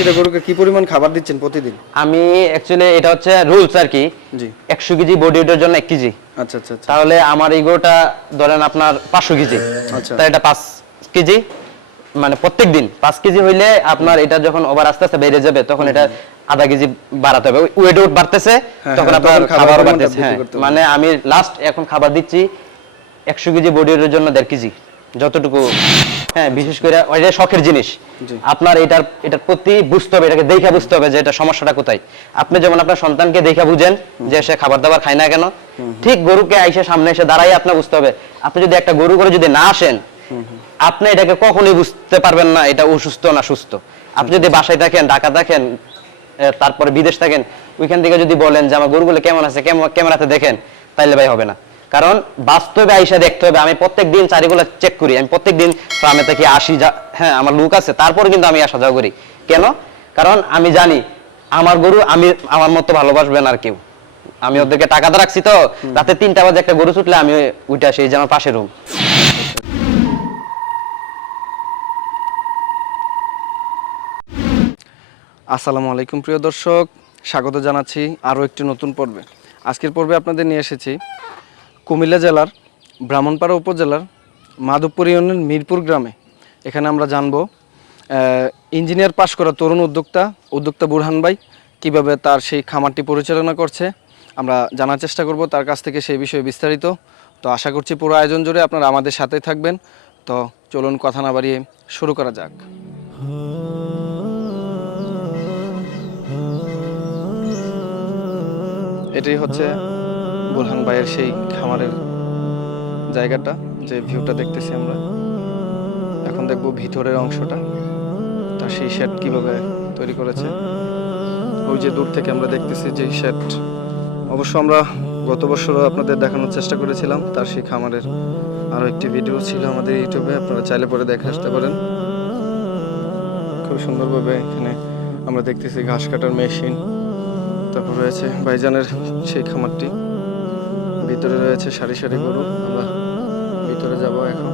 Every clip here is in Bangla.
প্রতিটা গরুকে কি পরিমাণ খাবার দিচ্ছেন প্রতিদিন? আমি অ্যাকচুয়ালি এটা হচ্ছে রুলস আর কি, জি 100 কেজি বডি ওয়েটের জন্য 1 কেজি। আচ্ছা আচ্ছা আচ্ছা তাহলে আমার এই গরুটা ধরেন আপনার 500 কেজি, আচ্ছা তাই এটা 5 কেজি, মানে প্রত্যেক দিন 5 কেজি হইলে আপনার এটা যখন ওভার আস্তে আস্তে বেড়ে যাবে তখন এটা আধা কেজি বাড়াতে হবে, ওয়েট বাড়তেছে তখন আপনার খাবার বাড়তেছে। হ্যাঁ মানে আমি লাস্ট এখন খাবার দিচ্ছি 100 কেজি বডি ওয়েটের জন্য 1.5 কেজি যতটুকু। হ্যাঁ বিশেষ করে ওইটা শখের জিনিস, আপনার এটার প্রতি বুঝতে হবে, এটাকে দেখা বুঝতে হবে যে এটা সমস্যাটা কোথায়। আপনি যেমন আপনার সন্তানকে দেখা বুঝেন যে সে খাবার দাবার খায় না কেন, ঠিক গরুকে আইসে সামনে এসে দাঁড়াই আপনার বুঝতে হবে। আপনি যদি একটা গরু করে যদি না আসেন, আপনি এটাকে কখনোই বুঝতে পারবেন না এটা অসুস্থ না সুস্থ। আপনি যদি বাসায় থাকেন, ঢাকা থাকেন, তারপরে বিদেশ থাকেন, ওইখান থেকে যদি বলেন যে আমার গরুগুলো কেমন আছে ক্যামেরাতে দেখেন, তাইলে ভাই হবে না। কারণ বাস্তবে আইসা দেখতে হবে। আমি প্রত্যেকদিন চারিগুলো চেক করি, আমি প্রত্যেকদিন ফার্মে থেকে আসি, হ্যাঁ আমার লোক আছে, তারপরে কিন্তু আমি আসা যাওয়া করি। কেন? কারণ আমি জানি আমার গরু আমি আমার মতো ভালোবাসবেন আর কেউ। আমি ওদেরকে টাকাতে রাখছি, তো রাতে 3টা বাজে একটা গরু ছুটলে আমি ওইটা সেই যে আমার পাশে রুম। আসসালামু আলাইকুম প্রিয় দর্শক, স্বাগত জানাচ্ছি আরও একটি নতুন পর্বে। আজকের পর্বে আপনাদের নিয়ে এসেছি কুমিল্লা জেলার ব্রাহ্মণপাড়া উপজেলার মাধবপুর ইউনিয়নের মিরপুর গ্রামে। এখানে আমরা জানব ইঞ্জিনিয়ার পাশ করা তরুণ উদ্যোক্তা বুরহান ভাই কীভাবে তার সেই খামারটি পরিচালনা করছে। আমরা জানার চেষ্টা করব তার কাছ থেকে সেই বিষয়ে বিস্তারিত। তো আশা করছি পুরো আয়োজন জুড়ে আপনারা আমাদের সাথেই থাকবেন। তো চলুন কথা না বাড়িয়ে শুরু করা যাক। এটাই হচ্ছে বুরহান ভাইয়ের সেই খামারের জায়গাটা, যে ভিউটা দেখতেছি আমরা। এখন দেখব ভিতরের অংশটা, তার সেই শেড কিভাবে তৈরি করেছে। ওই যে দূর থেকে আমরা দেখতেছি যে শেড, অবশ্য আমরা গত বছরও আপনাদের দেখানোর চেষ্টা করেছিলাম। তার সেই খামারের আরও একটি ভিডিও ছিল আমাদের ইউটিউবে, আপনারা চাইলে পরে দেখে আসতে পারেন। খুব সুন্দরভাবে এখানে আমরা দেখতেছি ঘাস কাটার মেশিন। তারপর রয়েছে ভাইজানের সেই খামারটি, ভিতরে রয়েছে সারি সারি গরু। আমরা ভিতরে যাব এখন।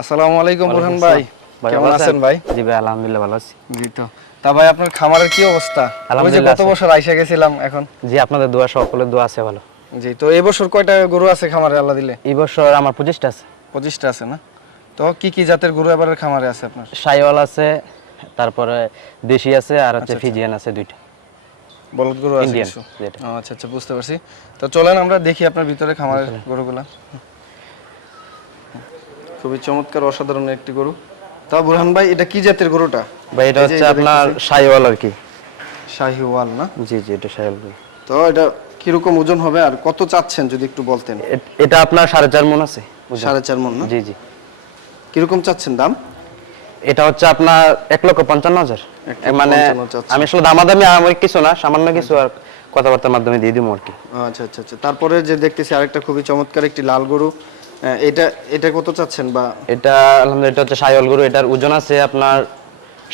আসসালামু আলাইকুম বুরহান ভাই, কেমন আছেন ভাই? জি ভাই, আলহামদুলিল্লাহ ভালো আছি। জি তো তা ভাই আপনার খামারের কি অবস্থা? ওই যে আলহামদুলিল্লাহ গত বছর আইসা গেছিলাম এখন। জি, আপনাদের দোয়া, সকলের দোয়া আছে ভালো। জি তো এই বছর কয়টা গরু আছে খামারে আল্লাহ দিলে? এই বছর আমার 25টা আছে। 25টা আছে না? তো কি কি জাতের গরু এবারের খামারে আছে আপনার? সাইওয়াল আছে, তারপরে দেশি আছে, আর হচ্ছে ফিজিয়ান আছে দুইটা। বলদ গরু আছে ইন্ডিয়ান কিছু? যেটা। আচ্ছা আচ্ছা, বুঝতে পারছি। তো চলেন আমরা দেখি আপনার ভিতরে খামারের গরুগুলা। খুবই চমৎকার অসাধারণ একটি গরু। তা বুরহান ভাই এটা কি জাতের গরুটা? ভাই এটা হচ্ছে আপনার সাইওয়াল আর কি। শাহিওয়াল না? জি জি, এটা সাইওয়াল। তো এটা কিরকম ওজন হবে আর কত চাচ্ছেন যদি একটু বলতেন? এটা আপনার 4.5 মণ আছে। 4.5 মণ না? জি জি। কিরকম চাচ্ছেন দাম? এটা হচ্ছে আপনার 1,55,000। মানে 1,55,000 চাচ্ছেন। আমি আসলে দামাদামি আমার কিছু না, সামান্য কিছু আর কথাবার্তার মাধ্যমে দিয়ে দিব আর কি। আচ্ছা আচ্ছা আচ্ছা, তারপরে যে দেখতেছি আরেকটা খুবই চমৎকার একটি লাল গরু, এটা এটা কত চাচ্ছেন? বা এটা আলহামদুলিল্লাহ এটা হচ্ছে সাইওয়াল গরু, এটার ওজন আছে আপনার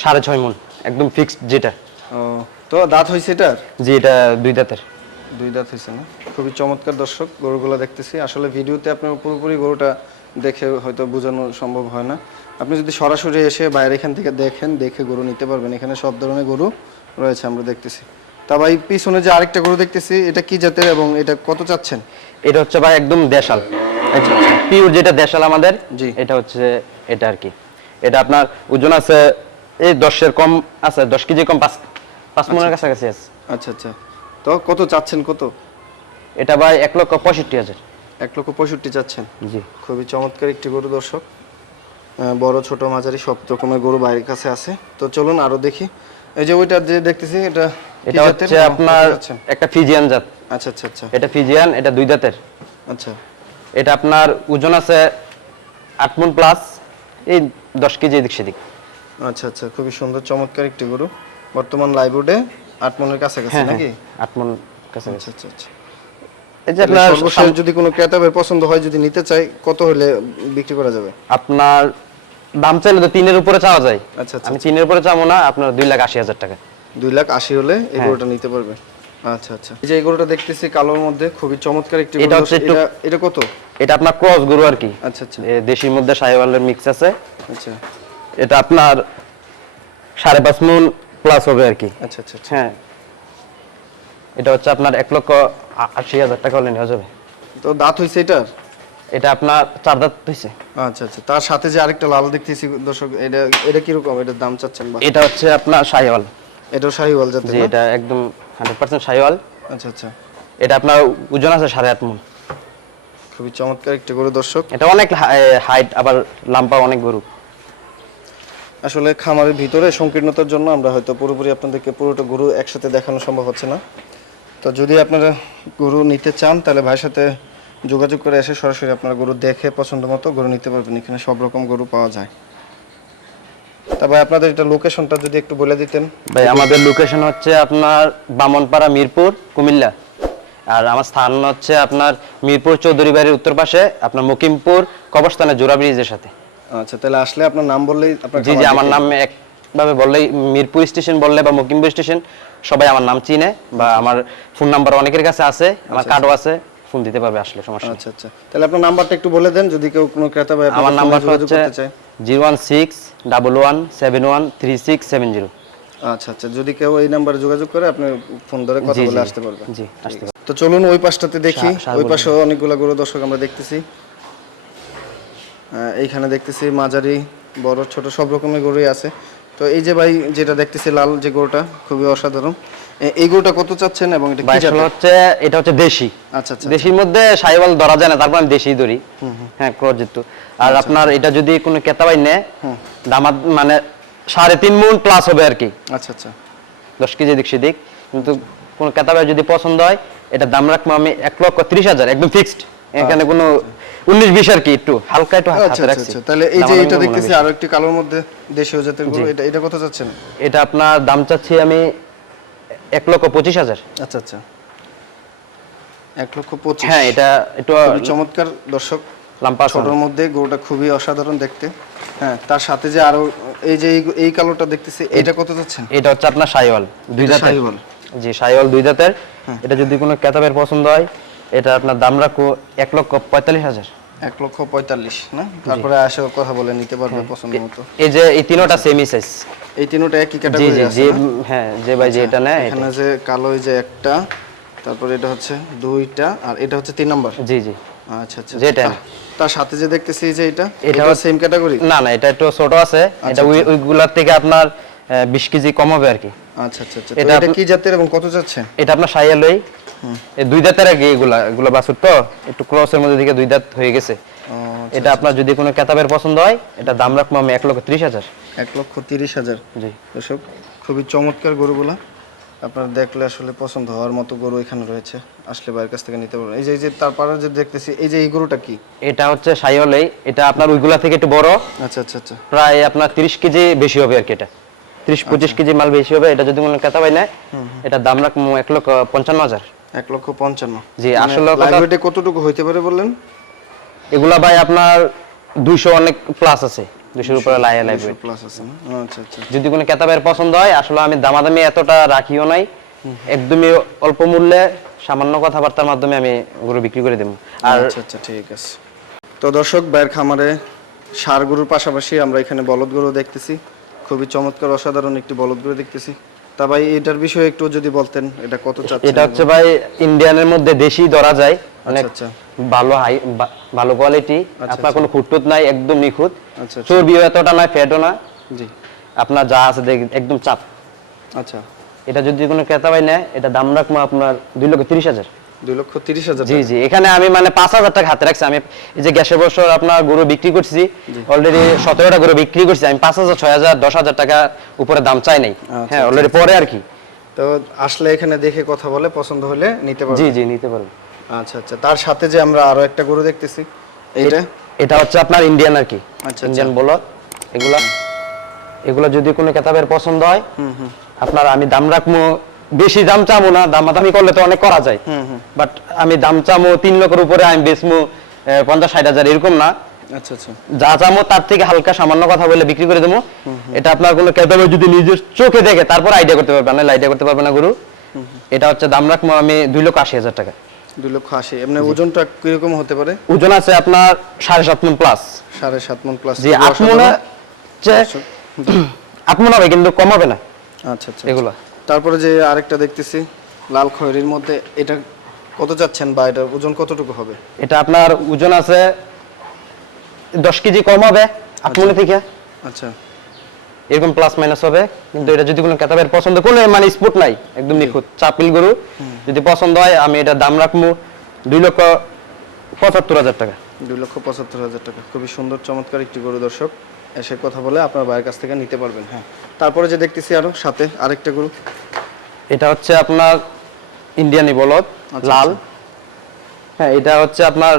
6.5 মণ, একদম ফিক্সড যেটা। ও, তো দাঁত হইছে এটার? জি, এটা 2 দাঁতের। 2 দাঁত হইছে না? খুবই চমৎকার দর্শক, গরুগুলো দেখতেছি। আসলে ভিডিওতে আপনার পুরোপুরি গরুটা দেখে হয়তো বোঝানো সম্ভব হয় না। আপনি যদি সরাসরি এসে বাইরে এখান থেকে দেখেন, দেখে গরু নিতে পারবেন। এখানে সব ধরনের গরু রয়েছে আমরা দেখতেছি। তা ভাই পিছনে যে আরেকটা গরু দেখতেছি, এটা কি জাতের এবং এটা কত চাচ্ছেন? এটা হচ্ছে ভাই একদম দেশাল, পিওর যেটা দেশাল আমাদের। জি। এটা হচ্ছে এটা আর কি। এটা আপনার ওজন আছে এই 10-এর কম আছে, 10 কেজি কম, 5 মণের কাছাকাছি আছে। আচ্ছা আচ্ছা, তো কত চাচ্ছেন কত? এটা ভাই 1,65,000। 1,65,000 চাচ্ছেন? জি। খুবই চমৎকার একটি গরু দর্শক। বড় ছোট মাঝারি সব রকমের গরু বাইরের কাছে আছে। তো চলুন আরো দেখি। এই যে ওইটা যে দেখতেছি এটা কি এটা জাতের? হচ্ছে আপনার একটা ফিজিয়ান জাত। আচ্ছা আচ্ছা আচ্ছা এটা ফিজিয়ান, এটা 2 দাঁতের। আচ্ছা এটা আপনার ওজন আছে 8 মণ প্লাস, এই 10 কেজি এদিক সেদিক। আচ্ছা আচ্ছা, খুবই সুন্দর চমৎকার একটি গরু। বর্তমান লাইভউডে 8 মণের কাছাকাছি নাকি? 8 মণ কাছাকাছি। আচ্ছা আচ্ছা আচ্ছা। এই যে আপনার সর্বশেষ যদি কোনো ক্রেতাদের পছন্দ হয়, যদি নিতে চাই, কত হলে বিক্রি করা যাবে? আপনার দাম চাইলে তো 3-এর উপরে চাওয়া যায়। আচ্ছা আচ্ছা, আমি 3-এর উপরে চাবো না, আপনার 2,80,000 টাকা। 2,80,000 হলে এই গরুটা নিতে পারবে। আচ্ছা আচ্ছা, এই যে এই গরুটা দেখতেছি কালোর মধ্যে, খুবই চমৎকার একটি এটা গরু। হচ্ছে একটু- এটা কত? এটা আপনার ক্রস গরু আর কি। আচ্ছা আচ্ছা দেশির মধ্যে সাহিওয়ালের মিক্স আছে। আচ্ছা এটা আপনার 5.5 মণ প্লাস হবে আর কি। আচ্ছা আচ্ছা আচ্ছা। হ্যাঁ, এটা হচ্ছে আপনার 1,80,000 টাকা হলে নেওয়া যাবে। তো দাঁত হইছে এটার? এটা আপনার 4 দাঁত হইছে। আচ্ছা আচ্ছা, তার সাথে যে আরেকটা লাল দেখতেছি দর্শক, এটা এটা কি রকম? এটার দাম চাচ্ছেন? বা এটা হচ্ছে আপনার সাহিওয়াল। এটাও শাহিওয়াল জাতের জি, না? এটা একদম 100% সাহিওয়াল। আচ্ছা আচ্ছা, এটা আপনার ওজন আছে 8.5 মণ। খুবই চমৎকার একটি গরু দর্শক। এটা অনেক হাইট, আবার লাম্বা অনেক গরু। আসলে খামারের ভিতরে সংকীর্ণতার জন্য আমরা হয়তো পুরোপুরি আপনাদেরকে পুরোটা গরু একসাথে দেখানো সম্ভব হচ্ছে না। তো যদি আপনারা গরু নিতে চান, তাহলে ভাইয়ের সাথে যোগাযোগ করে এসে সরাসরি আপনারা গরু দেখে পছন্দ মতো গরু নিতে পারবেন। এখানে সব রকম গরু পাওয়া যায়। তা ভাই আপনাদের এটা লোকেশনটা যদি একটু বলে দিতেন। ভাই আমাদের লোকেশন হচ্ছে আপনার বামনপাড়া, মিরপুর, কুমিল্লা। আর আমার স্থান হচ্ছে আপনার মিরপুর চৌধুরী বাড়ির উত্তর পাশে, আপনার মকিমপুর কবরস্থানের জোড়া ব্রিজের সাথে। আচ্ছা, তাহলে আসলে আপনার নাম বললেই আপনার জি জি, আমার নাম একভাবে বললেই, মিরপুর স্টেশন বললে বা মকিমপুর স্টেশন, সবাই আমার নাম চিনে। বা আমার ফোন নাম্বার অনেকের কাছে আছে, আমার কার্ডও আছে, ফোন দিতে পারবে আসলে, সমস্যা নেই। আচ্ছা আচ্ছা, তাহলে আপনার নাম্বারটা একটু বলে দেন যদি কেউ কোনো ক্রেতা ভাই আমার নাম্বার যোগাযোগ হচ্ছে করতে চায়। 01611713670। আচ্ছা আচ্ছা, যদি কেউ এই নাম্বারে যোগাযোগ করে আপনি ফোন ধরে কথা জি, বলে জি। আসতে পারবেন। জি, আসতে পারবে। তো চলুন ওই পাশটাতে দেখি। সার ওই বলুন। পাশে অনেকগুলো গরু দর্শক আমরা দেখতেছি। এইখানে দেখতেছি মাঝারি, বড়, ছোট সব রকমের গরুই আছে। তো এই যে ভাই যেটা দেখতেছি লাল যে গরুটা, খুবই অসাধারণ। এই গরুটা কত চাচ্ছেন এবং এটা কি বাইশ জাতের? হচ্ছে, এটা হচ্ছে দেশি। আচ্ছা আচ্ছা, দেশির মধ্যে সাইওয়াল ধরা যায় না, তারপর আমি দেশি ধরি। হ্যাঁ, ক্রস যেহেতু। আর আপনার এটা যদি কোনো ক্রেতাবাই নেয়, দামাত মানে 3.5 মণ প্লাস হবে আর কি। আচ্ছা আচ্ছা 10 কেজি এদিক সেদিক। কিন্তু কোনো ক্রেতাবাই যদি পছন্দ হয়, এটা দাম রাখবো আমি 1,30,000, একদম ফিক্সড। এখানে কোনো 19-20 আর কি, একটু হালকা একটু আচ্ছা হাতে আচ্ছা রাখছি। আচ্ছা, তাহলে এই যে দামাদামি এটা করবো না দেখতেছি বেশি। আরো একটি কালোর মধ্যে দেশীয় জাতের গরু, এটা এটা কত চাচ্ছেন? এটা আপনার দাম চাচ্ছি আমি 1,25,000। আচ্ছা আচ্ছা, 1,25,000। হ্যাঁ, এটা একটু খুবই চমৎকার দর্শক, লাম্পা ছোটর মধ্যে গরুটা খুবই অসাধারণ দেখতে। হ্যাঁ, তার সাথে যে আরো এই যে এই কালোটা দেখতেছি, এটা কত যাচ্ছেন? এটা হচ্ছে আপনার সাইওয়াল 2 দাঁতের। শাহিওয়াল। জি, সাইওয়াল 2 দাঁতের। এটা যদি কোনো ক্রেতাবের পছন্দ হয়, এটা আপনার দাম রাখো 1,45,000। 1,45,000 না? তারপরে আসে কথা বলে নিতে পারবে পছন্দ মতো। এই যে এই তিনটা সেমি সাইজ। এই তিনটা একই জি ক্যাটাগরি জি আছে জি, না? হ্যাঁ যে ভাই যেটা নেয় এখানে যে কালো এই যে একটা, তারপরে এটা হচ্ছে দুইটা, আর এটা হচ্ছে 3 নাম্বার। জি জি আচ্ছা আচ্ছা। যেটা তার সাথে যে দেখতেছি যে এটা এটা সেম ক্যাটাগরি? না না, এটা একটু ছোট আছে, এটা ওইগুলার থেকে আপনার 20 কেজি কম হবে আর কি। আচ্ছা আচ্ছা আচ্ছা। এটা কি জাতের এবং কত যাচ্ছে? এটা আপনার শাইয়ালই, এই দুই দাঁতের আর কি, এগুলা বাছুর তো একটু ক্রসের মধ্যে থেকে দুই দাঁত হয়ে গেছে। এটা আপনার যদি কোনো কেতাবের পছন্দ হয়, এটা দাম রাখবো আমি 1,30,000। 1,30,000। জি দর্শক, খুবই চমৎকার গরুগুলা, আপনার দেখলে আসলে পছন্দ হওয়ার মতো গরু এখানে রয়েছে, আসলে বাইরের কাছ থেকে নিতে পারবেন। এই যে তারপরে যে দেখতেছি এই যে এই গরুটা কি? এটা হচ্ছে শাইয়ালই, এটা আপনার ওইগুলা থেকে একটু বড়। আচ্ছা আচ্ছা আচ্ছা। প্রায় আপনার 30 কেজি বেশি হবে আর কি, এটা 30-25 কেজি মাল বেশি হবে। এটা যদি কোনো কেতাবাই নেয়, এটা দাম রাখবো 1,55,000। 1,55,000। জি, আসলে লাইভ ওয়েটে কতটুকু হইতে পারে বললেন? এগুলা ভাই আপনার 200 অনেক প্লাস আছে, 200-এর উপরে লাইভ ওয়েট প্লাস আছে না? আচ্ছা আচ্ছা। যদি কোনো কেতাবের পছন্দ হয়, আসলে আমি দামাদামি এতটা রাখিও নাই, একদমই অল্প মূল্যে সামান্য কথাবার্তার মাধ্যমে আমি গরু বিক্রি করে দেবো। আর আচ্ছা আচ্ছা, ঠিক আছে। তো দর্শক, বাইরের খামারে ষাঁড় গরুর পাশাপাশি আমরা এখানে বলদ গরু দেখতেছি, খুবই চমৎকার অসাধারণ একটি বলদ গরু দেখতেছি। তা ভাই এটার বিষয়ে একটু যদি বলতেন, এটা কত চাচ্ছেন? এটা হচ্ছে ভাই ইন্ডিয়ানের মধ্যে দেশি ধরা যায়, অনেক আচ্ছা ভালো ভালো কোয়ালিটি, আপনার কোনো খুঁটটুত নাই, একদম নিখুঁত। আচ্ছা আচ্ছা। চর্বিও এতটা নাই, ফ্যাটও না, জি। আপনার যা আছে একদম চাপ। আচ্ছা। এটা যদি কোনো ক্রেতা নেয়, এটা দাম রাখবো আপনার 2,30,000। 2,30,000? জি জি, এখানে আমি মানে 5,000 টাকা হাতে রাখছি। আমি এই যে গ্যাসের বছর আপনার গরু বিক্রি করছি, অলরেডি 17টা গরু বিক্রি করছি, আমি 5,000, 6,000, 10,000 টাকা উপরে দাম চাই নাই। হ্যাঁ, অলরেডি পরে আর কি। তো আসলে এখানে দেখে কথা বলে পছন্দ হলে নিতে পারবেন? জি জি, নিতে পারবেন। আচ্ছা আচ্ছা। তার সাথে যে আমরা আরো একটা গরু দেখতেছি, এইটা? এটা হচ্ছে আপনার ইন্ডিয়ান আর কি, আচ্ছা ইন্ডিয়ান বলদ। এগুলা যদি কোনো কেতাবের পছন্দ হয়, আপনার আমি দাম রাখবো, বেশি দাম চামো না, দামাদামি করলে তো অনেক করা যায়, বাট আমি দাম চামো 3 লক্ষের উপরে, আমি বেচমু 50-60 হাজার, এরকম না। আচ্ছা আচ্ছা। যা চামো তার থেকে হালকা সামান্য কথা বলে বিক্রি করে দেবো। এটা আপনার কোনো কেতাবে যদি নিজের চোখে দেখে তারপর আইডিয়া করতে পারবে, না আইডিয়া করতে পারবে না গরু। এটা হচ্ছে দাম রাখবো আমি 2,80,000 টাকা। 2,80,000। এমনি ওজনটা কিরকম হতে পারে? ওজন আছে আপনার 7.5 মণ প্লাস। 7.5 মণ প্লাস? জি, 8 মণে 8 মণ হবে, কিন্তু কম হবে না। আচ্ছা আচ্ছা। এগুলা তারপরে যে আরেকটা দেখতেছি লাল খয়েরির মধ্যে, এটা কত যাচ্ছেন বা এটা ওজন কতটুকু হবে? এটা আপনার ওজন আছে 10 কেজি কম হবে 8 মণ থেকে। আচ্ছা। এরকম প্লাস মাইনাস হবে, কিন্তু এটা যদি কোনো কেতাবের পছন্দ, কোনো মানে স্পট নাই, একদম নিখুঁত চাপিল গরু, যদি পছন্দ হয়, আমি এটা দাম রাখবো 2,75,000 টাকা। 2,75,000 টাকা। খুবই সুন্দর চমৎকার একটি গরু। দর্শক, এসে কথা বলে আপনার ভাইয়ের কাছ থেকে নিতে পারবেন। হ্যাঁ, তারপরে যে দেখতেছি আরো সাথে আরেকটা গরু, এটা হচ্ছে আপনার ইন্ডিয়ানি বলদ, লাল। হ্যাঁ, এটা হচ্ছে আপনার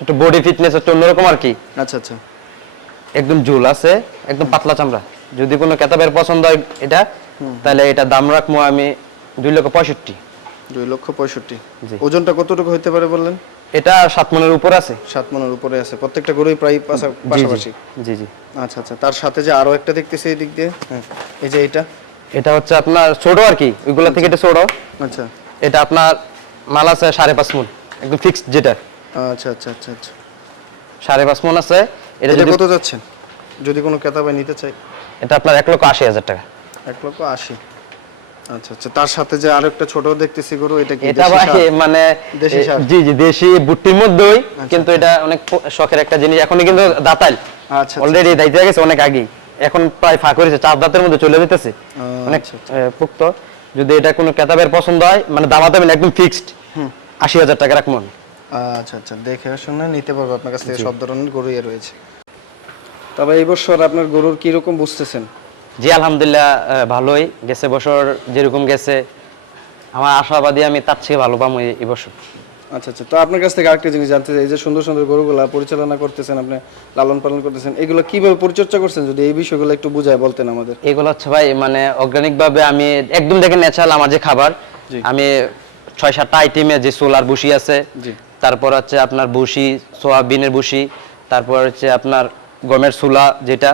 একটু বডি ফিটনেস একটু অন্যরকম আর কি। আচ্ছা আচ্ছা। একদম ঝুল আছে, একদম পাতলা চামড়া। যদি কোনো কেতাবের পছন্দ হয় এটা, তাহলে এটা দাম রাখবো আমি 2,65,000। 2,65,000। জি। ওজনটা কতটুকু হইতে পারে বললেন? এটা 7 মণের উপর আছে। 7 মণের উপরে আছে, প্রত্যেকটা গরুই প্রায় পাশাপাশি। জি জি। আচ্ছা আচ্ছা। তার সাথে যে আরো একটা দেখতেছি এই দিক দিয়ে, হ্যাঁ, এই যে এটা? এটা হচ্ছে আপনার ছোট আর কি, ওইগুলা থেকে এটা ছোট। আচ্ছা। এটা আপনার মাল আছে 5.5 মণ, একদম ফিক্সড যেটা। আচ্ছা আচ্ছা আচ্ছা আচ্ছা। 5.5 মণ আছে। এটা কত যাচ্ছেন যদি কোনো ক্রেতা নিতে চাই? এটা আপনার 1,80,000 টাকা। 1,80,000। আচ্ছা আচ্ছা। তার সাথে যে আরেকটা ছোট দেখতেছি গরু, এটা কি? এটা ভাই মানে জি জি, দেশি বুট্টির মধ্যেই, কিন্তু এটা অনেক শখের একটা জিনিস। এখনই কিন্তু দাঁতাল, আচ্ছা অলরেডি দাইতে গেছে অনেক আগেই, এখন প্রায় ফাঁক করেছে, 4 দাঁতের মধ্যে চলে যেতেছে, অনেক পুক্ত। যদি এটা কোনো কেতাবের পছন্দ হয়, মানে দামাদামি একদম ফিক্সড, 80,000 টাকা রাখবো। আচ্ছা আচ্ছা। দেখে শুনে নিতে পারবো, আপনার কাছ থেকে সব ধরনের গরুই রয়েছে। তবে এই বছর আপনার গরুর কি রকম বুঝতেছেন? জি আলহামদুলিল্লাহ, ভালোই গেছে বছর, যেরকম গেছে আমার আশাবাদী আমি তার চেয়ে ভালো পাবো এই বছর। আচ্ছা আচ্ছা। তো আপনার কাছ থেকে আরেকটা জিনিস জানতে চাই, এই যে সুন্দর সুন্দর গরুগুলা পরিচালনা করতেছেন, আপনি লালন পালন করতেছেন, এগুলো কিভাবে পরিচর্যা করছেন, যদি এই বিষয়গুলো একটু বুঝায় বলতেন আমাদের। এগুলো হচ্ছে ভাই মানে অর্গানিক ভাবে আমি একদম দেখে ন্যাচারাল, আমার যে খাবার, আমি 6-7টা আইটেমে যে সোলার বুশি আছে, তারপর হচ্ছে আপনার বুশি, সোয়াবিনের বুশি, তারপর হচ্ছে আপনার গমের সুলা যেটা,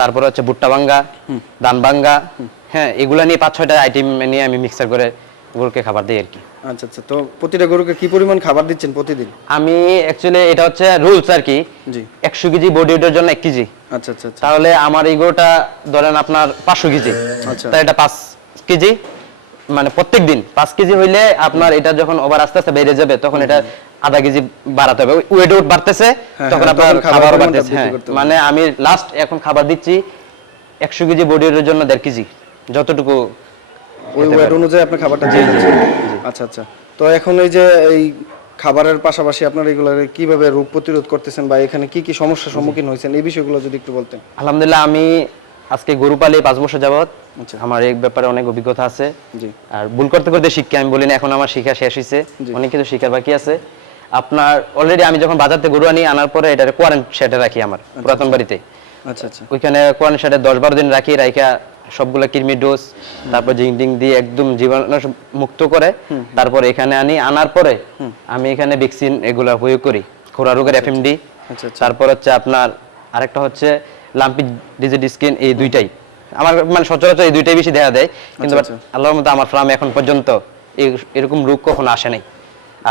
তারপর হচ্ছে ভুট্টা ভাঙ্গা, ধান ভাঙ্গা, হ্যাঁ, এগুলা নিয়ে 5-6টা আইটেম নিয়ে আমি মিক্সার করে গরুকে খাবার দিই আর কি। আচ্ছা আচ্ছা, তো প্রতিটা গরুকে কি পরিমাণ খাবার দিচ্ছেন প্রতিদিন? আমি অ্যাকচুয়ালি এটা হচ্ছে রুলস আর কি, জি। 100 কেজি বডি ওয়েটের জন্য 1 কেজি। আচ্ছা আচ্ছা আচ্ছা। তাহলে আমার এই গরুটা ধরেন আপনার 500 কেজি, আচ্ছা। তাই এটা 5 কেজি মানে প্রত্যেক দিন 5 কেজি হইলে আপনার এটা যখন ওভার আস্তে আস্তে বেড়ে যাবে তখন এটা আধা কেজি বাড়াতে হবে। ওয়েট বাড়তেছে তখন আপনার খাবারও বাড়তেছে। হ্যাঁ, মানে আমি লাস্ট এখন খাবার দিচ্ছি 100 কেজি বডি ওয়েটের জন্য 1.5 কেজি, যতটুকু ওই ওয়েট অনুযায়ী আপনি খাবারটা দিয়ে দিচ্ছেন। আচ্ছা আচ্ছা, তো এখন এই যে এই খাবারের পাশাপাশি আপনারা এগুলোকে কিভাবে রোগ প্রতিরোধ করতেছেন বা এখানে কি কি সমস্যার সম্মুখীন হয়েছেন এই বিষয়গুলো যদি একটু বলতেন। আলহামদুলিল্লাহ, আমি আজকে গরু পালি 5 বছর যাবত। আমার এই ব্যাপারে অনেক অভিজ্ঞতা আছে। জি। আর ভুল করতে করতে শিক্ষা, আমি বলি না এখন আমার শিক্ষা শেষ হয়েছে, অনেক কিছু শিখার বাকি আছে। আপনার অলরেডি আমি যখন বাজার থেকে গরু আনি, আনার পরে এটা কোয়ারেন্টাইন শেডে রাখি আমার পুরাতন বাড়িতে। আচ্ছা আচ্ছা। ওইখানে কোয়ারেন্টাইন শেডে 10-12 দিন রাখি, রাইখা সবগুলা কৃমি ডোজ তারপর জিং দিয়ে একদম জীবাণু মুক্ত করে তারপর এখানে আনি। আনার পরে আমি এখানে ভ্যাকসিন এগুলা প্রয়োগ করি, খোরা রোগের এফএমডি, তারপর হচ্ছে আপনার আরেকটা হচ্ছে লাম্পি ডিজিজ স্কিন, এই দুইটাই আমার মানে সচরাচর এই দুইটাই বেশি দেখা দেয়। কিন্তু আল্লাহর মধ্যে আমার ফার্মে এখন পর্যন্ত এরকম রোগ কখনো আসে নাই।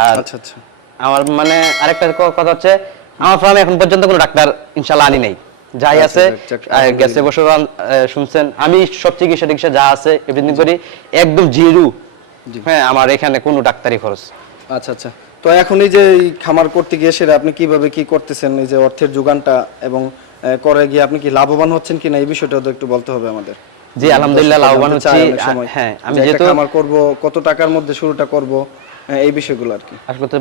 আর আচ্ছা আচ্ছা, আমার মানে আরেকটা কথা হচ্ছে আমার ফার্মে এখন পর্যন্ত কোনো ডাক্তার ইনশাআল্লাহ আনি নাই। যাই আছে গেছে বছর শুনছেন আমি সব চিকিৎসা যা আছে এভরিথিং করি একদম জিরো। হ্যাঁ, আমার এখানে কোনো ডাক্তারি খরচ। আচ্ছা আচ্ছা, তো এখন এই যে খামার করতে গিয়ে সেটা আপনি কিভাবে কি করতেছেন, এই যে অর্থের যোগানটা এবং করে গিয়ে আপনি কি লাভবান হচ্ছেন কিনা এই বিষয়টা তো একটু বলতে হবে আমাদের। জি আলহামদুলিল্লাহ লাভবান হচ্ছি। হ্যাঁ, আমি যেহেতু খামার করব কত টাকার মধ্যে শুরুটা করব এই বিষয়গুলো আর কি। আসলে তো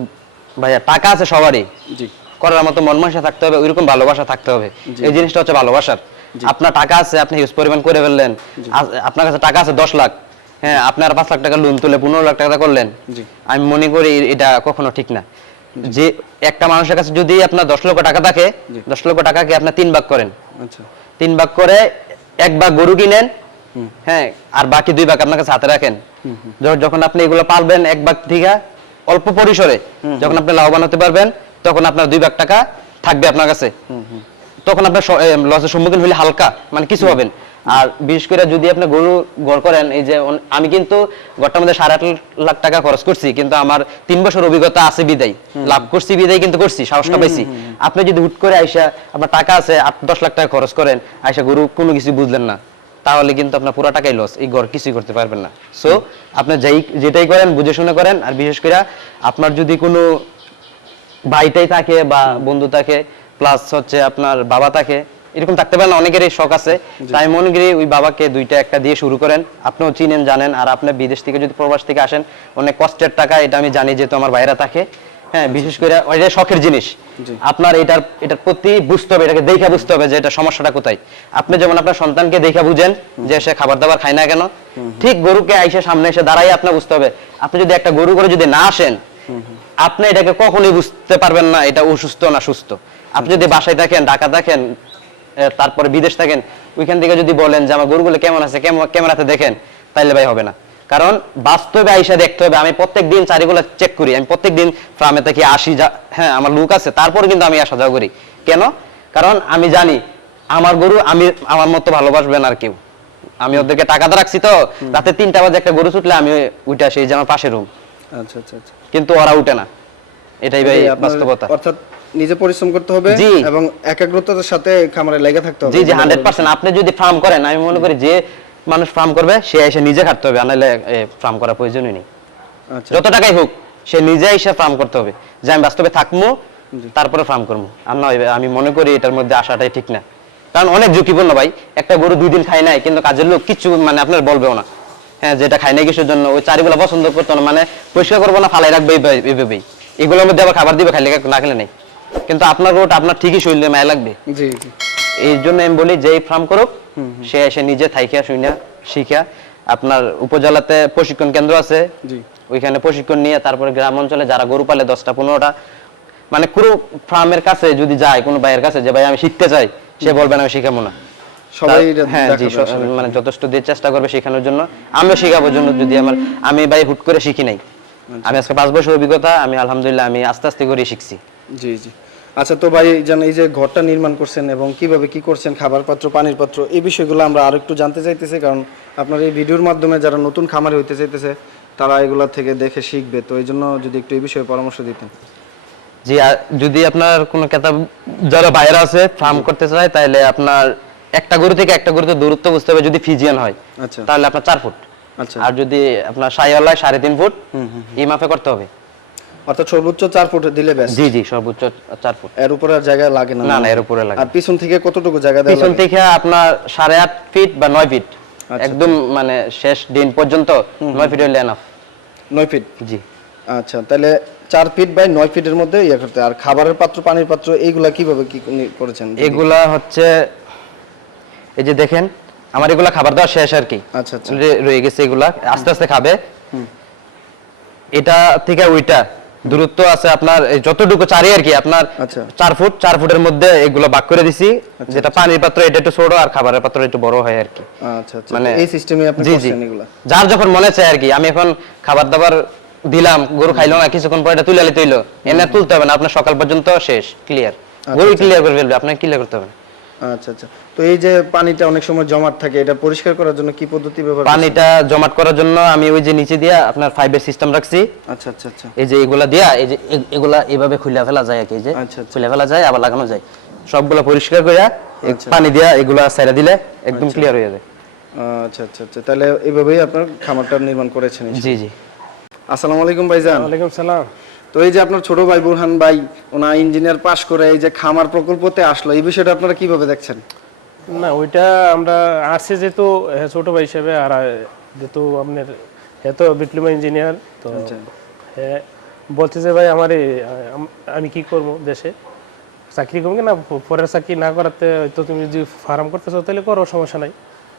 ভাইয়া টাকা আছে সবারই, জি, করার মতো মন মানসিকতা থাকতে হবে, ওইরকম ভালোবাসা থাকতে হবে। এই জিনিসটা হচ্ছে ভালোবাসার। আপনার টাকা আছে, আপনি হিউজ পরিমাণ করে ফেললেন, আপনার কাছে টাকা আছে 10 লাখ, হ্যাঁ আপনি আর 5 লাখ টাকা লোন তুলে 15 লাখ টাকা করলেন, আমি মনে করি এটা কখনো ঠিক না। যে একটা মানুষের কাছে যদি আপনার 10 লক্ষ টাকা থাকে, 10 লক্ষ টাকাকে আপনি 3 ভাগ করেন। আচ্ছা, 3 ভাগ করে 1 ভাগ গরু কিনেন, হ্যাঁ, আর বাকি 2 ভাগ আপনার কাছে হাতে রাখেন। যখন আপনি এগুলো পালবেন 1 ভাগ থেকে অল্প পরিসরে যখন আপনি লাভবান হতে পারবেন তখন আপনার 2 ভাগ টাকা থাকবে আপনার কাছে। তখন আপনার লসের সম্মুখীন হলে হালকা মানে কিছু হবেন। আর বিশেষ করে যদি আপনি গরু গড় করেন, এই যে আমি কিন্তু গড়টার মধ্যে 8.5 লাখ টাকা খরচ করছি, কিন্তু আমার 3 বছর অভিজ্ঞতা আছে বিদায়, লাভ করছি বিদায় কিন্তু করছি, সাহসটা পাইছি। আপনি যদি হুট করে আইসা আপনার টাকা আছে 8-10 লাখ টাকা খরচ করেন, আইসা গরু কোনো কিছু বুঝলেন না, তাহলে কিন্তু আপনার পুরো টাকাই লস, এই গড় কিছুই করতে পারবেন না। সো আপনি যেটাই করেন বুঝে শুনে করেন। আর বিশেষ করে আপনার যদি কোনো ভাইটাই থাকে বা বন্ধু থাকে, প্লাস হচ্ছে আপনার বাবা থাকে, এরকম থাকতে পারে না, অনেকেরই শখ আছে, তাই মনে করি ওই বাবাকে 2টা 1টা দিয়ে শুরু করেন। আপনিও চিনেন জানেন, আর আপনি বিদেশ থেকে যদি প্রবাস থেকে আসেন অনেক কষ্টের টাকা, এটা আমি জানি যেহেতু আমার ভাইরা থাকে। হ্যাঁ, বিশেষ করে ওইটা শখের জিনিস, আপনার এটার প্রতি বুঝতে হবে, এটাকে দেখা বুঝতে হবে যে এটা সমস্যাটা কোথায়। আপনি যেমন আপনার সন্তানকে দেখা বুঝেন যে সে খাবার দাবার খায় না কেন, ঠিক গরুকে আইসে সামনে এসে দাঁড়াই আপনার বুঝতে হবে। আপনি যদি একটা গরু করে যদি না আসেন, আপনি এটাকে কখনোই বুঝতে পারবেন না এটা অসুস্থ না সুস্থ। আপনি যদি বাসায় থাকেন, ঢাকা থাকেন, তারপরে বিদেশ থাকেন, ওইখান থেকে যদি বলেন যে আমার গরুগুলো কেমন আছে ক্যামেরাতে দেখেন, তাইলে ভাই হবে না। কারণ বাস্তবে আইসা দেখতে হবে। আমি প্রত্যেক দিন চারিগুলো চেক করি, আমি প্রত্যেক দিন ফার্মে থেকে আসি, হ্যাঁ আমার লোক আছে, তারপরে কিন্তু আমি আসা যাওয়া করি। কেন? কারণ আমি জানি আমার গরু আমি আমার মতো ভালোবাসবেন আর কেউ। আমি ওদেরকে টাকাতে রাখছি, তো রাতে 3টা বাজে একটা গরু ছুটলে আমি উঠে আসি, এই যে আমার পাশে রুম। আচ্ছা আচ্ছা আচ্ছা, কিন্তু ওরা উঠে না, এটাই ভাই বাস্তবতা। অর্থাৎ নিজে পরিশ্রম করতে হবে এবং একাগ্রতার সাথে খামারে লেগে থাকতে হবে। জি জি 100%। আপনি যদি ফার্ম করেন, আমি মনে করি যে মানুষ ফার্ম করবে সে এসে নিজে খাটতে হবে, আনালে ফার্ম করার প্রয়োজনই নেই। আচ্ছা, যত টাকাই হোক সে নিজে এসে ফার্ম করতে হবে, যে আমি বাস্তবে থাকবো তারপরে ফার্ম করবো। আর নয়, আমি মনে করি এটার মধ্যে আসাটাই ঠিক না। কারণ অনেক ঝুঁকিপূর্ণ ভাই। একটা গরু 2 দিন খায় নাই, কিন্তু কাজের লোক কিছু মানে আপনার বলবেও না, হ্যাঁ যেটা খায় নাই কিছুর জন্য, ওই চারিগুলো পছন্দ করতো না, মানে পরিষ্কার করবো না, ফালাই রাখবে এইভাবেই। এগুলোর মধ্যে আবার খাবার দিবে, খাইলে না খেলে নেই। কিন্তু আপনার গরুটা আপনার ঠিকই শরীরে মায়া লাগবে। জি জি, এই জন্য আমি বলি যে ফার্ম করুক, সে এসে নিজে থাইকা শুইনা শিখা, আপনার উপজেলাতে প্রশিক্ষণ কেন্দ্র আছে, ওইখানে প্রশিক্ষণ নিয়ে তারপরে গ্রাম অঞ্চলে যারা গরু পালে 10টা-15টা, মানে পুরো ফার্মের কাছে যদি যায় কোনো ভাইয়ের কাছে যে ভাই আমি শিখতে চাই, সে বলবেন আমি শিখাবো না। সবাই হ্যাঁ জি, মানে যথেষ্ট দিয়ে চেষ্টা করবে শেখানোর জন্য, আমিও শেখাবোর জন্য। যদি আমি ভাই হুট করে শিখি নাই, আমি আজকে 5 বছর অভিজ্ঞতা, আমি আলহামদুলিল্লাহ আমি আস্তে আস্তে করে শিখছি। জি জি। আচ্ছা, তো ভাই জান এই যে ঘরটা নির্মাণ করছেন এবং কিভাবে কি করছেন, খাবার পাত্র, পানির পাত্র, এই বিষয়গুলো আমরা আরো একটু জানতে চাইতেছি। কারণ আপনার এই ভিডিওর মাধ্যমে যারা নতুন খামারি হইতে চাইতেছে তারা এগুলা থেকে দেখে শিখবে, তো এই জন্য যদি একটু এই বিষয়ে পরামর্শ দিতেন। জি, আর যদি আপনার কোনো ক্রেতা যারা বাইরে আছে ফার্ম করতে চায়, তাহলে আপনার একটা গরু থেকে একটা গরুতে দূরত্ব বুঝতে হবে। যদি ফিজিয়ান হয় আচ্ছা তাহলে আপনার 4 ফুট, আচ্ছা, আর যদি আপনার শাহিওয়াল হয় 3.5 ফুট, এই মাপে করতে হবে। অর্থাৎ সর্বোচ্চ 4 ফুট দিলে বেশ। জি জি, সর্বোচ্চ 4 ফুট। এর উপরে আর জায়গা লাগে না? না না, এর উপরে লাগে। আর পিছন থেকে কতটুকু জায়গা দেওয়া পিছন লাগে? থেকে আপনার 8.5 ফিট বা 9 ফিট, একদম মানে শেষ দিন পর্যন্ত 9 ফিট হলে এনাফ। 9 ফিট? জি। আচ্ছা, তাহলে 4 ফিট বাই 9 ফিটের মধ্যে ইয়ে করতে। আর খাবারের পাত্র, পানির পাত্র এইগুলা কিভাবে কি করেছেন? এগুলা হচ্ছে এই যে দেখেন, আমার এগুলা খাবার দেওয়া শেষ আর কি। আচ্ছা আচ্ছা, রয়ে গেছে, এগুলা আস্তে আস্তে খাবে। এটা থেকে ওইটা দূরত্ব আছে আপনার যতটুকু চারি আর কি, আপনার আচ্ছা 4 ফুট, 4 ফুটের মধ্যে এগুলো ভাগ করে দিছি। যেটা পানির পাত্র এটা একটু ছোট, আর খাবারের পাত্র একটু বড় হয় আর কি। আচ্ছা আচ্ছা, মানে এই সিস্টেমে আপনি করছেন এগুলা? যার যখন মনে চায় আর কি। আমি এখন খাবার দাবার দিলাম, গরু খাইলো না, কিছুক্ষণ পরে এটা তুলে নিতে হইলো, এনে তুলতে হবে না, আপনার সকাল পর্যন্ত শেষ, ক্লিয়ার। গরু ক্লিয়ার করে ফেলবে, আপনাকে ক্লিয়ার করতে হবে না। আচ্ছা আচ্ছা, তো এই যে পানিটা অনেক সময় জমাট থাকে, এটা পরিষ্কার করার জন্য কি পদ্ধতি ব্যবহার করছেন? পানিটা জমাট করার জন্য আমি ওই যে নিচে দিয়া আপনার ফাইবার সিস্টেম রাখছি। আচ্ছা আচ্ছা আচ্ছা, এই যে এগুলা দিয়া, এই যে এগুলা এভাবে খুলে ফেলা যায় আর কি। এই যে আচ্ছা আচ্ছা, খুলে ফেলা যায়, আবার লাগানো যায়। সবগুলা পরিষ্কার করে আচ্ছা, পানি দিয়া এগুলা সাইরা দিলে একদম ক্লিয়ার হয়ে যায়। আচ্ছা আচ্ছা আচ্ছা, তাহলে এইভাবেই আপনার খামারটা নির্মাণ করেছেন? জি জি। আসসালামু আলাইকুম ভাইজান। ওয়ালাইকুম সালাম। তো এই যে আপনার ছোট ভাই বুরহান ভাই, ওনা ইঞ্জিনিয়ার পাশ করে এই যে খামার প্রকল্পতে আসলো, এই বিষয়টা আপনারা কিভাবে দেখছেন? না, ওইটা আমরা আসছে যেহেতু ছোট ভাই হিসেবে, আর যেহেতু আপনার তো ডিপ্লোমা ইঞ্জিনিয়ার, তো হ্যাঁ বলছে যে ভাই আমার আমি কি করবো দেশে, চাকরি করবো না, পরের চাকরি না করাতে তো তুমি যদি ফার্ম করতেছো তাহলে করো, সমস্যা নাই,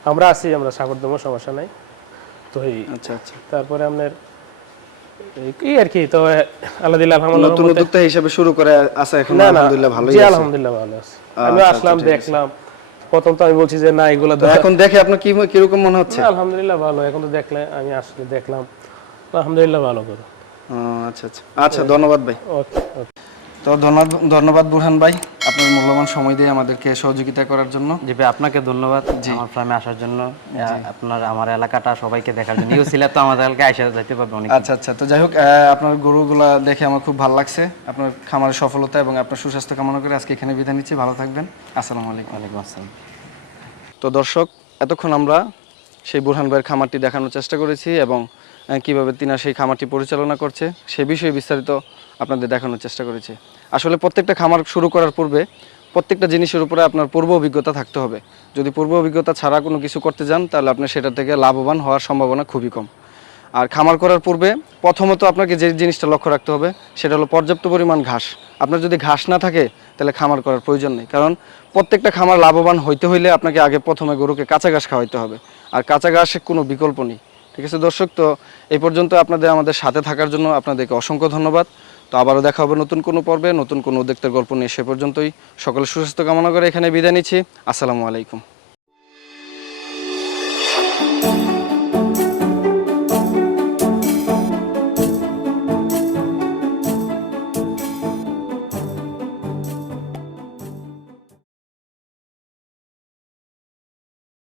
আমরা আছি, আমরা সাপোর্ট দেবো, সমস্যা নাই। তো এই আচ্ছা আচ্ছা, তারপরে আপনার কি আর কি, তো আলহামদুলিল্লাহ নতুন উদ্যোক্তা হিসেবে শুরু করে আছে এখন? আলহামদুলিল্লাহ ভালোই জি, আছে। আলহামদুলিল্লাহ ভালো আছে। আমি আসলাম, দেখলাম, প্রথম তো আমি বলছি যে না এগুলো এখন দেখে আপনার কি রকম মনে হচ্ছে? আলহামদুলিল্লাহ ভালো। এখন তো দেখলে আমি আসলে দেখলাম, আলহামদুলিল্লাহ ভালো করে। আচ্ছা আচ্ছা আচ্ছা, ধন্যবাদ ভাই। ওকে ওকে। তো ধন্যবাদ বুরহান ভাই, আপনার মূল্যবান সময় দিয়ে আমাদেরকে সহযোগিতা করার জন্য। জি ভাই, আপনাকে ধন্যবাদ আমার ফার্মে আসার জন্য, আপনার আমার এলাকাটা সবাইকে দেখার জন্য। ইউ সিলে তো আমাদের এলাকায় এসে যেতে পারবে অনেক। আচ্ছা আচ্ছা, তো যাই হোক, আপনার গরুগুলা দেখে আমার খুব ভালো লাগছে। আপনার খামারের সফলতা এবং আপনার সুস্বাস্থ্য কামনা করে আজকে এখানে বিদায় নিচ্ছি। ভালো থাকবেন। আসসালামু আলাইকুম। ওয়ালাইকুম আসসালাম। তো দর্শক, এতক্ষণ আমরা সেই বুরহান ভাইয়ের খামারটি দেখানোর চেষ্টা করেছি এবং কিভাবে তিনা সেই খামারটি পরিচালনা করছে সে বিষয়ে বিস্তারিত আপনাদের দেখানোর চেষ্টা করেছি। আসলে প্রত্যেকটা খামার শুরু করার পূর্বে প্রত্যেকটা জিনিসের উপরে আপনার পূর্ব অভিজ্ঞতা থাকতে হবে। যদি পূর্ব অভিজ্ঞতা ছাড়া কোনো কিছু করতে যান তাহলে আপনি সেটা থেকে লাভবান হওয়ার সম্ভাবনা খুবই কম। আর খামার করার পূর্বে প্রথমত আপনাকে যে জিনিসটা লক্ষ্য রাখতে হবে সেটা হলো পর্যাপ্ত পরিমাণ ঘাস। আপনার যদি ঘাস না থাকে তাহলে খামার করার প্রয়োজন নেই, কারণ প্রত্যেকটা খামার লাভবান হইতে হইলে আপনাকে আগে প্রথমে গরুকে কাঁচা ঘাস খাওয়াইতে হবে, আর কাঁচা ঘাসের কোনো বিকল্প নেই। ঠিক আছে দর্শক, তো এই পর্যন্ত আপনাদের আমাদের সাথে থাকার জন্য আপনাদেরকে অসংখ্য ধন্যবাদ। তো আবারও দেখা হবে নতুন কোনো পর্বে, নতুন কোনো উদ্যোক্তার গল্প নিয়ে। সে পর্যন্তই সকলের সুস্বাস্থ্য কামনা করে এখানে বিদায় নিচ্ছি। আসসালামু আলাইকুম।